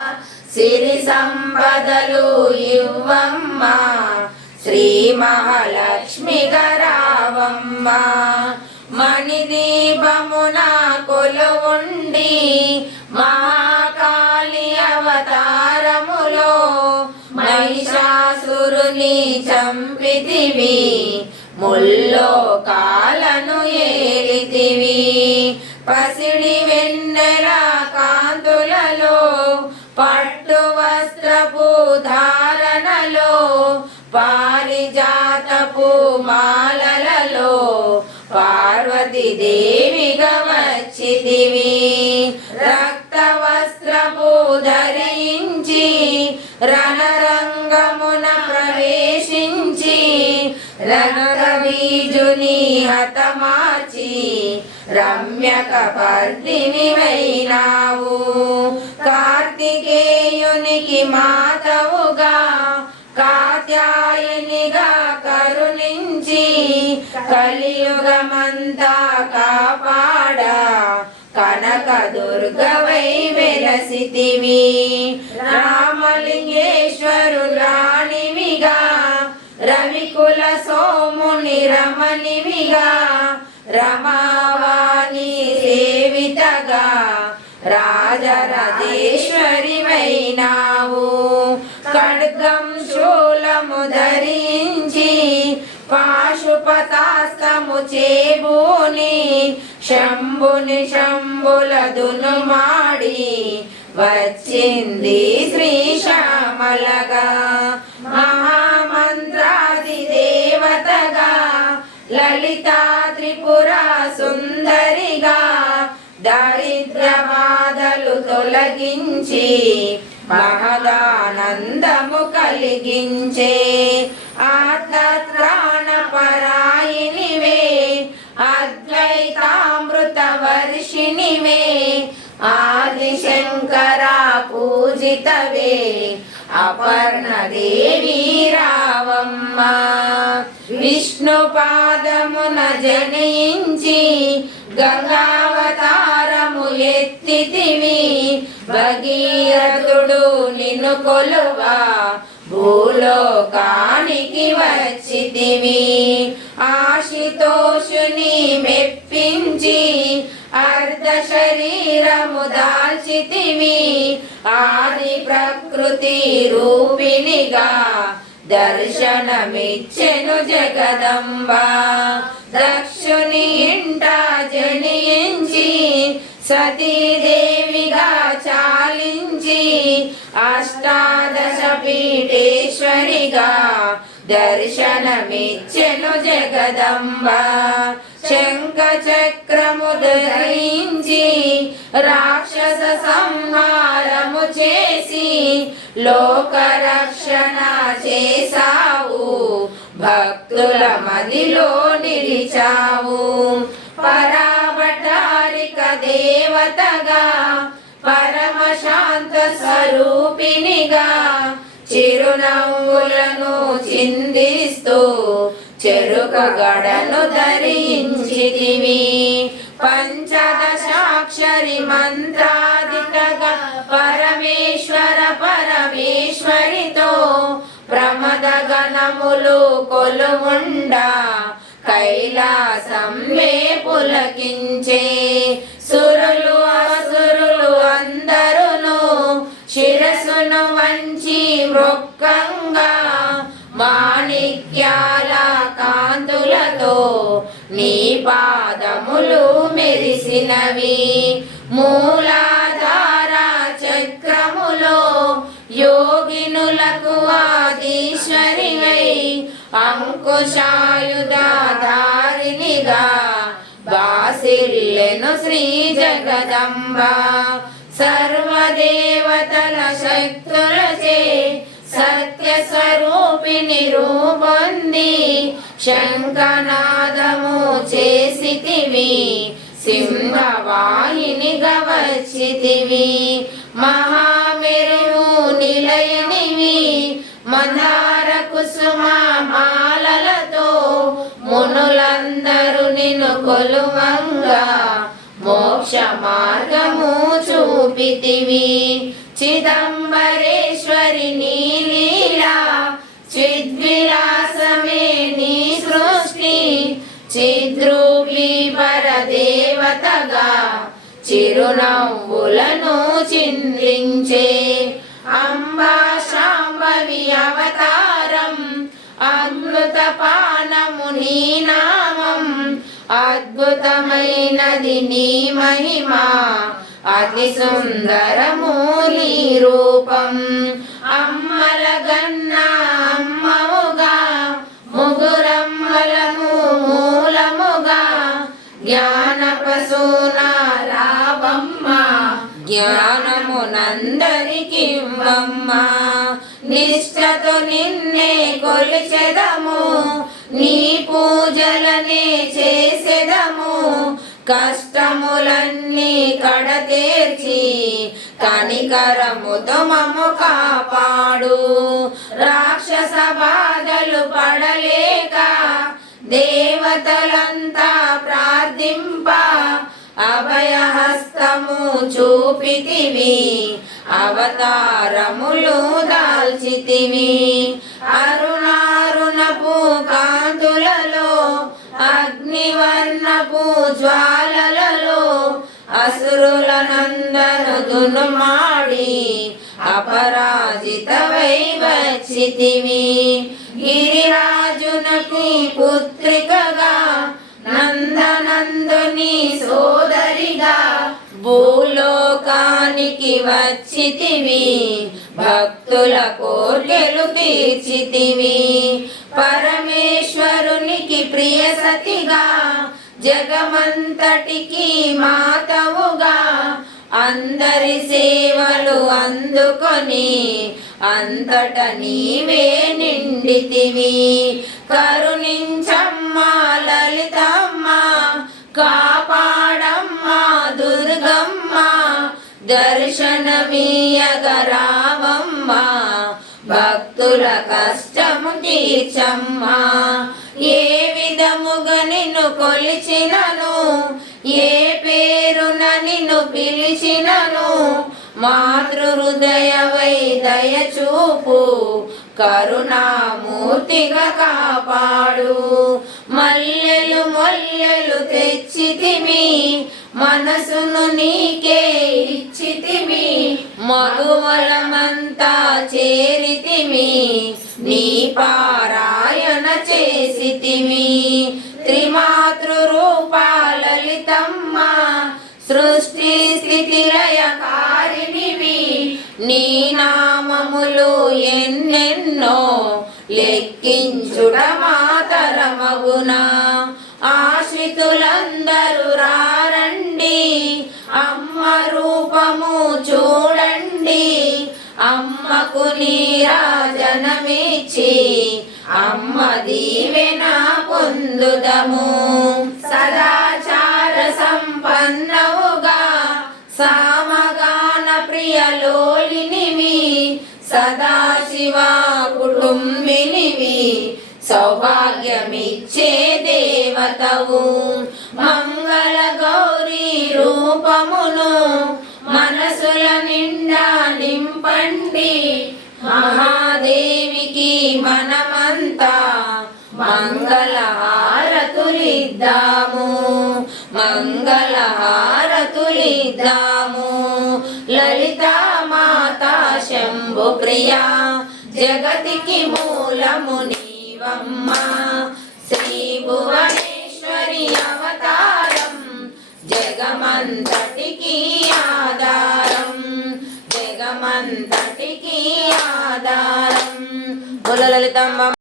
సిరి సంపదలు ఇవ్వమ్మ శ్రీ మహాలక్ష్మి గరావమ్మ మణిదీపమున కొలువుండి మహాకాళి అవతారములో మహిషాసురుని చంపితివి ముల్లోకాలను ఏలితివి పసిడి వెన్నెల కాంతులలో పట్టు వస్త్రపు ధారణలో పారిజాతపు మాలలలో పార్వతీ దేవిగా వచ్చితివి రక్త వస్త్రపు ధరించి రణరంగమున ప్రవేశించి రక్తబీజుని హతమార్చి రమ్యక పర్దిని వైనావు కార్తికేయునికి మాతవుగా కాత్యాయనిగా కరుణించి కలియుగమంతా కాపాడ కనక దుర్గవై వెలసితివి రామలింగేశ్వరు రాణివిగా రవికుల సోముని రమణివిగా రమావాణి సేవితగా రాజరాజేశ్వరి వైనావు ఖడ్గం శూలము ధరించి పాశుపతాస్తము చేబూని శంభుని శంభులదును మాడి వచ్చింది శ్రీశ్యామలగా మహామంత్రాది దేవతగా లలితా త్రిపుర సుందరిగా దారిద్ర్య బాధలు తొలగించి మహదానందము కలిగించే ఆత్మత్రాణ పరాయినివే అద్వైతామృత వర్షిణివే ఆదిశంకర పూజితవే అపర్ణ దేవి రావమ్మ విష్ణు పాదమున జనించి గంగావతారము ఎత్తితివి భగీరథుడు నిన్ను కొలువా భూలోకానికి వచ్చితివి ఆశుతోషుని మెప్పించి అర్ధ శరీరము దాల్చితివి ఆది ప్రకృతి రూపిణిగా దర్శనమిచ్చెను జగదంబ దక్షుని ఇంట జనించి సతీదేవిగా చాలించి అష్టాదశ పీఠేశ్వరిగా దర్శనమిచ్చెను జగదంబ శంఖ చక్రము ధరించి రాక్షస సంహారము చేసి లోకరక్షణ చేసావు భక్తుల మదిలో నిలిచావు పరావతారిక దేవతగా పరమశాంత స్వరూపిణిగా చిరునవ్వులను చిందిస్తూ చెరుక గడను ధరించితివి పంచదశాక్షరి మంత్రాధికగా పరమేశ్వర పరమేశ్వరితో ప్రమద గణములు కొలువుండా కైలాసంలో పులకించే సురులు అసురులు అందరును శిరసును వంచి మృక్కంగా మాణిక్యాల కాంతులతో నీ పాదములు మెరిసినవి మూలాధార చక్రములో యోగినులకు ఆదీశ్వరివై అంకుశాయుధారినిగా బాసిల్లెను శ్రీ జగదంబ సర్వదేవతల శక్తులచే సత్య స్వరూపిణి రూపొంది శంఖనాదము చేసితివి సింహవాహినిగా వచ్చితివి మహామెరువు నిలయనివి మందార కుసుమ మాలలతో మునులందరూ నిన్ను కొలువంగా మోక్ష మార్గము చూపితివి చిదంబరేశ్వరి నీ లీలా చిద్విలాసమే నీ సృష్టి చిద్రూపి పరదేవతగా చిరునవ్వులను చిందించే అంబా శాంభవి అవతారం అమృత పానము నీ నామం అద్భుతమైనది నీ మహిమ అతి సుందరము నీ రూపం అమ్మల గన్న అమ్మవుగా ముగురమ్మలము మూలముగా జ్ఞాన ప్రసూన రావమ్మ జ్ఞానమునందరికివ్వమ్మ నిష్ఠతో నిన్నే కొలిచెదము నీ పూజలనే చేసెదము కష్టములన్నీ కడతేర్చి కనికరముతో మము కాపాడు రాక్షస బాధలు పడలేక దేవతలంతా ప్రార్థింప అభయహస్తము చూపితివి అవతారములు దాల్చితివి అరుణారుణపు కాంతులలో అగ్నివర్ణపు జ్వాలలలో అసురులనందను దునుమాడి అపరాజితవై వచ్చితివి గిరిరాజునకి పుత్రికగా నందనందుని సోదరిగా భూలోకానికి వచ్చితివి భక్తుల కోర్కెలు తీర్చితివి పరమేశ్వరునికి ప్రియ సతిగా జగమంతటికి మాతవుగా అందరి సేవలు అందుకొని అంతట నీవే నిండితివి కరుణించమ్మా లలితమ్మ కాపాడమ్మా దుర్గమ్మ దర్శనమీయగరావమ్మ భక్తుల కష్టము తీర్చమ్మా ఏ విధముగా నిన్ను కొలిచినను ఏ పేరున నిన్ను పిలిచినను మాతృ హృదయవై దయచూపు కరుణామూర్తిగా కాపాడు మల్లెలు మొల్లెలు తెచ్చితిమి మనసును నీకే ఇచ్చితిమి మగువలమంతా చేరితిమి నీ పారాయణ చేసితిమి త్రిమాతృ రూపా లలితమ్మ సృష్టి స్థితి లయకారిణివి నీ నామములు ఎన్నెన్నో లెక్కించుట మాతరమగునా ఆశ్రితులందరూ రారండి అమ్మ రూపము చూడండి అమ్మకు నీరాజనమిచ్చి అమ్మ దీవెన పొందుదము సదాచార సంపన్నవుగా సామగాన ప్రియలోలినివి సదాశివ కుటుంబినివి సౌభాగ్యమిచ్చే దేవతవు మంగళ గౌరీ రూపమును మనసుల నిండా నింపండి మహాదేవికి మనమంతా మంగళహారతులిద్దాము మంగళహారతులిద్దాము లలితా మాతా శంభు ప్రియా జగతికి మూలము నీవమ్మ శ్రీ భువనేశ్వరి అవతారం జగమంతటికి ఆధారం జగమంతటికి ఆధారం బోలో లలితమ్మ